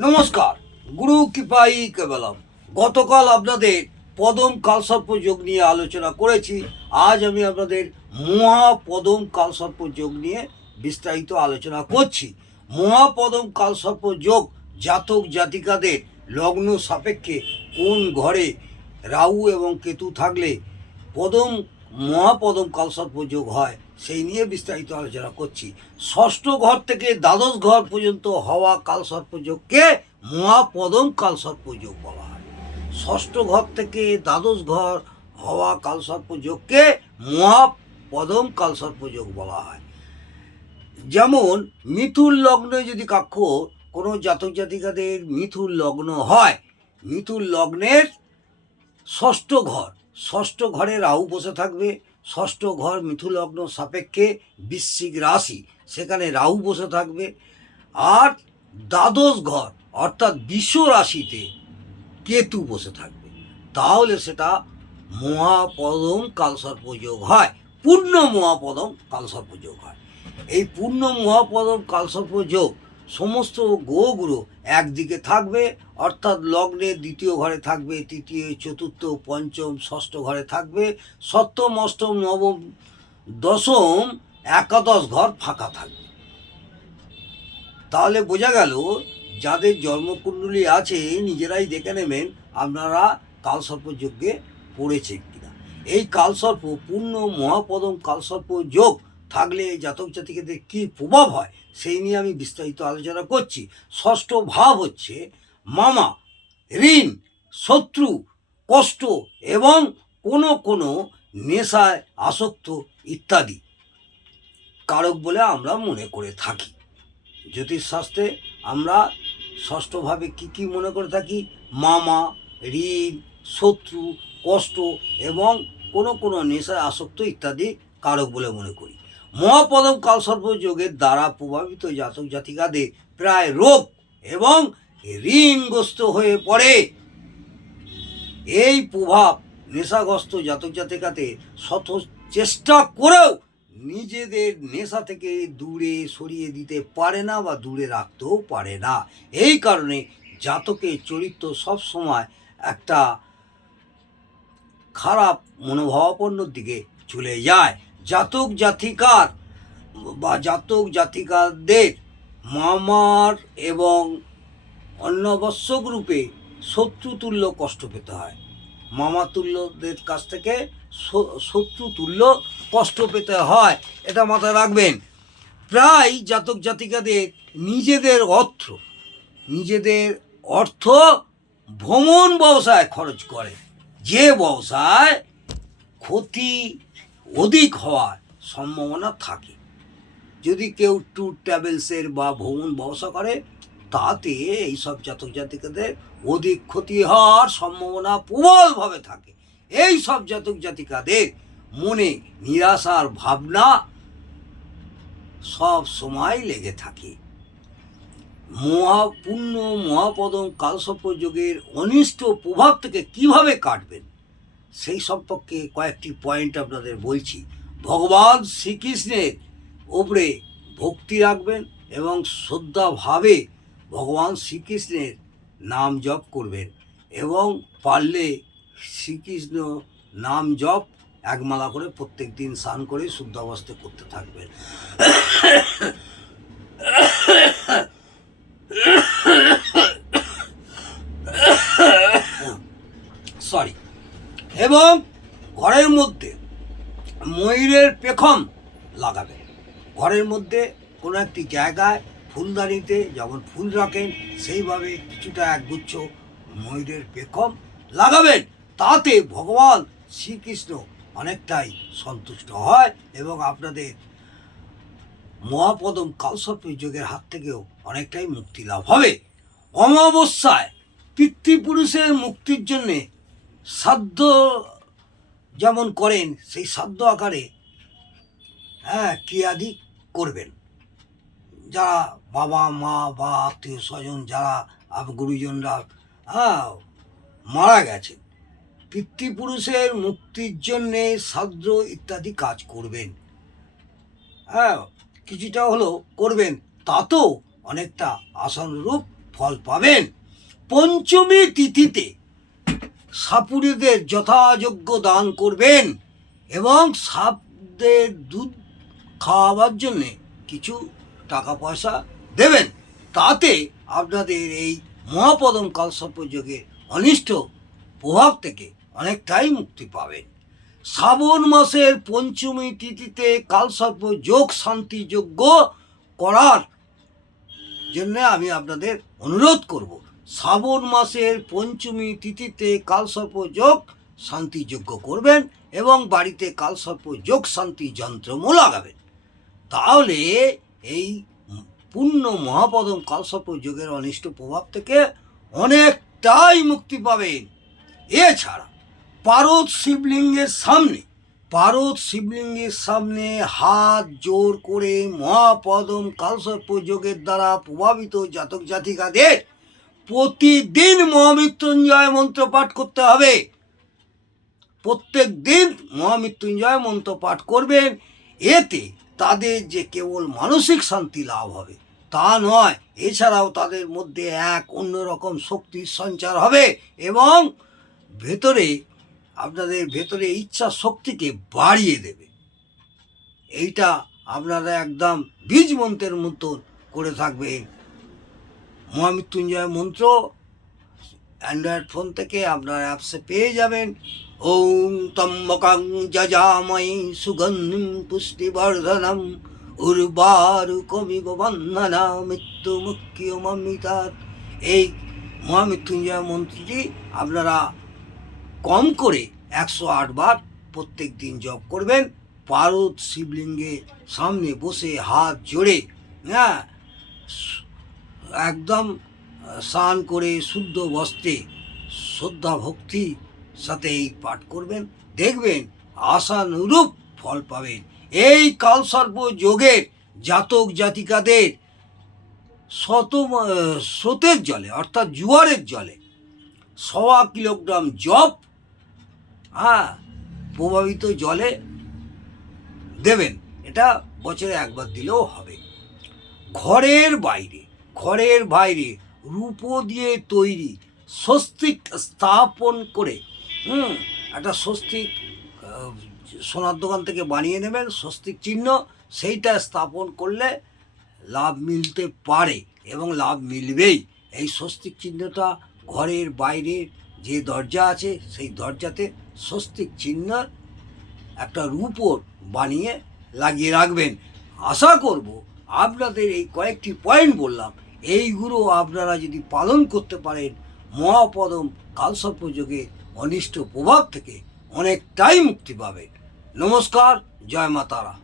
নমস্কার, গুরু কৃপাই কেবলম। গতকাল আপনাদের পদম কালসর্প যোগ নিয়ে আলোচনা করেছি। আজ আমি আপনাদের মহাপদম কালসর্প যোগ নিয়ে বিস্তারিত আলোচনা করছি। মহাপদম কালসর্প যোগ জাতক জাতিকাদের লগ্ন সাপেক্ষে কোন ঘরে রাহু এবং কেতু থাকলে পদম, মহাপদম কালসর্প যোগ হয়? সেই নিয়ে বিস্তারিত আলোচনা করছি। ষষ্ঠ ঘর থেকে দ্বাদশ ঘর পর্যন্ত হওয়া কালসর্প যোগকে মহাপদম কালসর্প যোগ বলা হয়। ষষ্ঠ ঘর থেকে দ্বাদশ ঘর হওয়া কালসর্প যোগকে মহাপদম কালসর্প যোগ বলা হয়। যেমন মিথুন লগ্নে যদি কাক্ষ, কোনো জাতক জাতিকাদের মিথুন লগ্ন হয়। মিথুন লগ্নের ষষ্ঠ ঘর। ষষ্ঠ ঘরে রাহু বসে থাকবে। ষষ্ঠ ঘর মিথুলগ্ন সাপেক্ষে বৃশ্চিক রাশি। সেখানে রাহু বসে থাকবে। আর দ্বাদশ ঘর, অর্থাৎ বিশ্ব রাশিতে কেতু বসে থাকবে। তাহলে সেটা মহাপদম কালসর্পযোগ হয়। পূর্ণ মহাপদম কালসর্পযোগ হয়। এই পূর্ণ মহাপদম কালসর্পযোগ সমস্ত গ্রহগুলো একদিকে থাকবে, অর্থাৎ লগ্নে দ্বিতীয় ঘরে থাকবে, তৃতীয়, চতুর্থ, পঞ্চম, ষষ্ঠ ঘরে থাকবে, সপ্তম, অষ্টম, নবম, দশম, একাদশ ঘর ফাঁকা থাকবে। তাহলে বোঝা গেল, যাদের জন্মকুণ্ডলী আছে, নিজেরাই দেখে নেবেন আপনারা কালসর্প যজ্ঞে পড়েছেন কিনা। এই কালসর্প, পূর্ণ মহাপদম কালসর্প যোগ থাকলে জাতক জাতিকাদের কী প্রভাব হয়? সেই নিয়ে আমি বিস্তারিত আলোচনা করছি। ষষ্ঠ ভাব হচ্ছে মামা, ঋণ, শত্রু, কষ্ট এবং কোনো কোনো নেশায় আসক্ত ইত্যাদি। কারক বলে আমরা মনে করে থাকি। জ্যোতিষশাস্ত্রে আমরা ষষ্ঠভাবে কি কি মনে করে থাকি? মামা, ঋণ, শত্রু, কষ্ট এবং কোনো কোনো নেশায় আসক্ত ইত্যাদি কারক বলে মনে করি। মহাপদম কালসর্প যোগের দ্বারা প্রভাবিত জাতক জাতিকাদের প্রায় রোগ এবং ঋণগ্রস্ত হয়ে পড়ে। এই প্রভাব নেশাগ্রস্ত জাতক জাতিকাতে শত চেষ্টা করেও নিজেদের নেশা থেকে দূরে সরিয়ে দিতে পারে না বা দূরে রাখতেও পারে না। এই কারণে জাতকের চরিত্র সব সময় একটা খারাপ মনোভাবাপন্নর দিকে চলে যায়। জাতক জাতিকার বা জাতক জাতিকাদের মামার এবং অন্যাবশ্যক রূপে শত্রুতুল্য কষ্ট পেতে হয়। মামাতুল্যদের কাছ থেকে শত্রুতুল্য কষ্ট পেতে হয়, এটা মাথায় রাখবেন। প্রায় জাতক জাতিকাদের নিজেদের অর্থ নিজেদের অর্থ ভ্রমণ ব্যবসায় খরচ করে। যে ব্যবসায় ক্ষতি অধিক হওয়ার সম্ভাবনা থাকে। যদি কেউ ট্যুর ট্রাভেলসের বা ভ্রমণ ব্যবসা করে, তাতে এইসব জাতক জাতিকাদের অধিক ক্ষতি হওয়ার সম্ভাবনা প্রবলভাবে থাকে। এই সব জাতক জাতিকাদের মনে নিরাশার ভাবনা সব সময় লেগে থাকে। মহাপূর্ণ মহাপদম কালসর্প যোগের অনিষ্ট প্রভাব থেকে কীভাবে কাটবেন? সেই সম্পর্কে কয়েকটি পয়েন্ট আপনাদের বলছি। ভগবান শ্রীকৃষ্ণের ওপরে ভক্তি রাখবেন এবং শ্রদ্ধাভাবে ভগবান শ্রীকৃষ্ণের নাম জপ করবেন এবং পারলে শ্রীকৃষ্ণ নাম জপ একমালা করে প্রত্যেক দিন স্নান করে শুদ্ধ অবস্থায় করতে থাকবেন। সরি এবং ঘরের মধ্যে ময়ূরের পেখম লাগাবে। ঘরের মধ্যে কোনো একটি জায়গায় ফুলদানিতে যখন ফুল রাখেন, সেইভাবে কিছুটা একগুচ্ছ ময়ূরের পেখম লাগাবেন। তাতে ভগবান শ্রীকৃষ্ণ অনেকটাই সন্তুষ্ট হয় এবং আপনাদের মহাপদম কালসর্প যোগের হাত থেকেও অনেকটাই মুক্তি লাভ হবে। অমাবস্যায় পিতৃপুরুষের মুক্তির জন্যে সাধ্য যেমন করেন, সেই সাধ্য আকারে হ্যাঁ ক্রিয়াদি করবেন। যারা বাবা, মা বা আত্মীয় স্বজন যারা গুরুজনরা হ্যাঁ মারা গেছে, পিতৃপুরুষের মুক্তির জন্যে সাধ্য ইত্যাদি কাজ করবেন। হ্যাঁ কিছুটা হলো করবেন, তাতেও অনেকটা আশানুরূপ ফল পাবেন। পঞ্চমী তিথিতে সাপুরিদের যথাযোগ্য দান করবেন এবং সাপদের দুধ খাওয়াবার জন্যে কিছু টাকা পয়সা দেবেন। তাতে আপনাদের এই মহাপদম কালসর্প যোগের অনিষ্ট প্রভাব থেকে অনেকটাই মুক্তি পাবেন। শ্রাবণ মাসের পঞ্চমী তিথিতে কালসর্প যোগ শান্তি যজ্ঞ করার জন্য আমি আপনাদের অনুরোধ করব। শ্রাবণ মাসের পঞ্চমী তিথিতে কালসর্প যোগ শান্তি যজ্ঞ করবেন এবং বাড়িতে কালসর্প যোগ শান্তি যন্ত্রমও লাগাবেন। তাহলে এই পূর্ণ মহাপদম কালসর্প যোগের অনিষ্ট প্রভাব থেকে অনেকটাই মুক্তি পাবেন। এছাড়া পারদ শিবলিঙ্গের সামনে, পারদ শিবলিঙ্গের সামনে হাত জোর করে মহাপদম কালসর্প যোগের দ্বারা প্রভাবিত জাতক জাতিকাদের প্রতিদিন মহামৃত্যুঞ্জয় মন্ত্র পাঠ করতে হবে। প্রত্যেক দিন মহামৃত্যুঞ্জয় মন্ত্র পাঠ করবেন, এতে তাদের যে কেবল মানসিক শান্তি লাভ হবে, তা নয়, এছাড়াও তাদের মধ্যে এক অন্যরকম শক্তির সঞ্চার হবে এবং ভেতরে, আপনাদের ভেতরে ইচ্ছা শক্তিকে বাড়িয়ে দেবে। এইটা আপনারা একদম বীজ মন্ত্রের মতন করে থাকবেন। মহামৃত্যুঞ্জয় মন্ত্র। অ্যান্ড্রয়েড ফোন থেকে আপনার অ্যাপসে পেয়ে যাবেন। ওম তম্বকং যজাময়ী সুগন্ধিম পুষ্টিবর্ধনম উর্বার কবিব বন্ধনা মৃত্যু মুখ্যমমিতাত এই মহামৃত্যুঞ্জয় মন্ত্রটি আপনারা কম করে একশো আট বার প্রত্যেক দিন জপ করবেন। পারদ শিবলিঙ্গের সামনে বসে হাত জোড়ে হ্যাঁ একদম স্নান করে শুদ্ধ বস্ত্রে শ্রদ্ধা ভক্তি সাথে এই পাঠ করবেন। দেখবেন আশানুরূপ ফল পাবেন। এই কালসর্প যোগের জাতক জাতিকাদের শত স্রোতের জলে, অর্থাৎ জোয়ারের জলে সওয়া কিলোগ্রাম জব হ্যাঁ প্রভাবিত জলে দেবেন। এটা বছরে একবার দিলেও হবে। ঘরের বাইরে ঘরের বাইরে রূপো দিয়ে তৈরি স্বস্তিক স্থাপন করে, হুম, একটা স্বস্তিক সোনার দোকান থেকে বানিয়ে নেবেন, স্বস্তিক চিহ্ন, সেইটা স্থাপন করলে লাভ মিলতে পারে এবং লাভ মিলবেই। এই স্বস্তিক চিহ্নটা ঘরের বাইরে যে দরজা আছে, সেই দরজাতে স্বস্তিক চিহ্ন একটা রূপর বানিয়ে লাগিয়ে রাখবেন। আশা করব আপনাদের এই কয়েকটি পয়েন্ট বললাম এইগুলো আপনারা যদি পালন করতে পারেন, মহাপদম কালসর্প যুগে অনিষ্ট প্রভাব থেকে অনেকটাই মুক্তি পাবেন নমস্কার, জয় মা তারা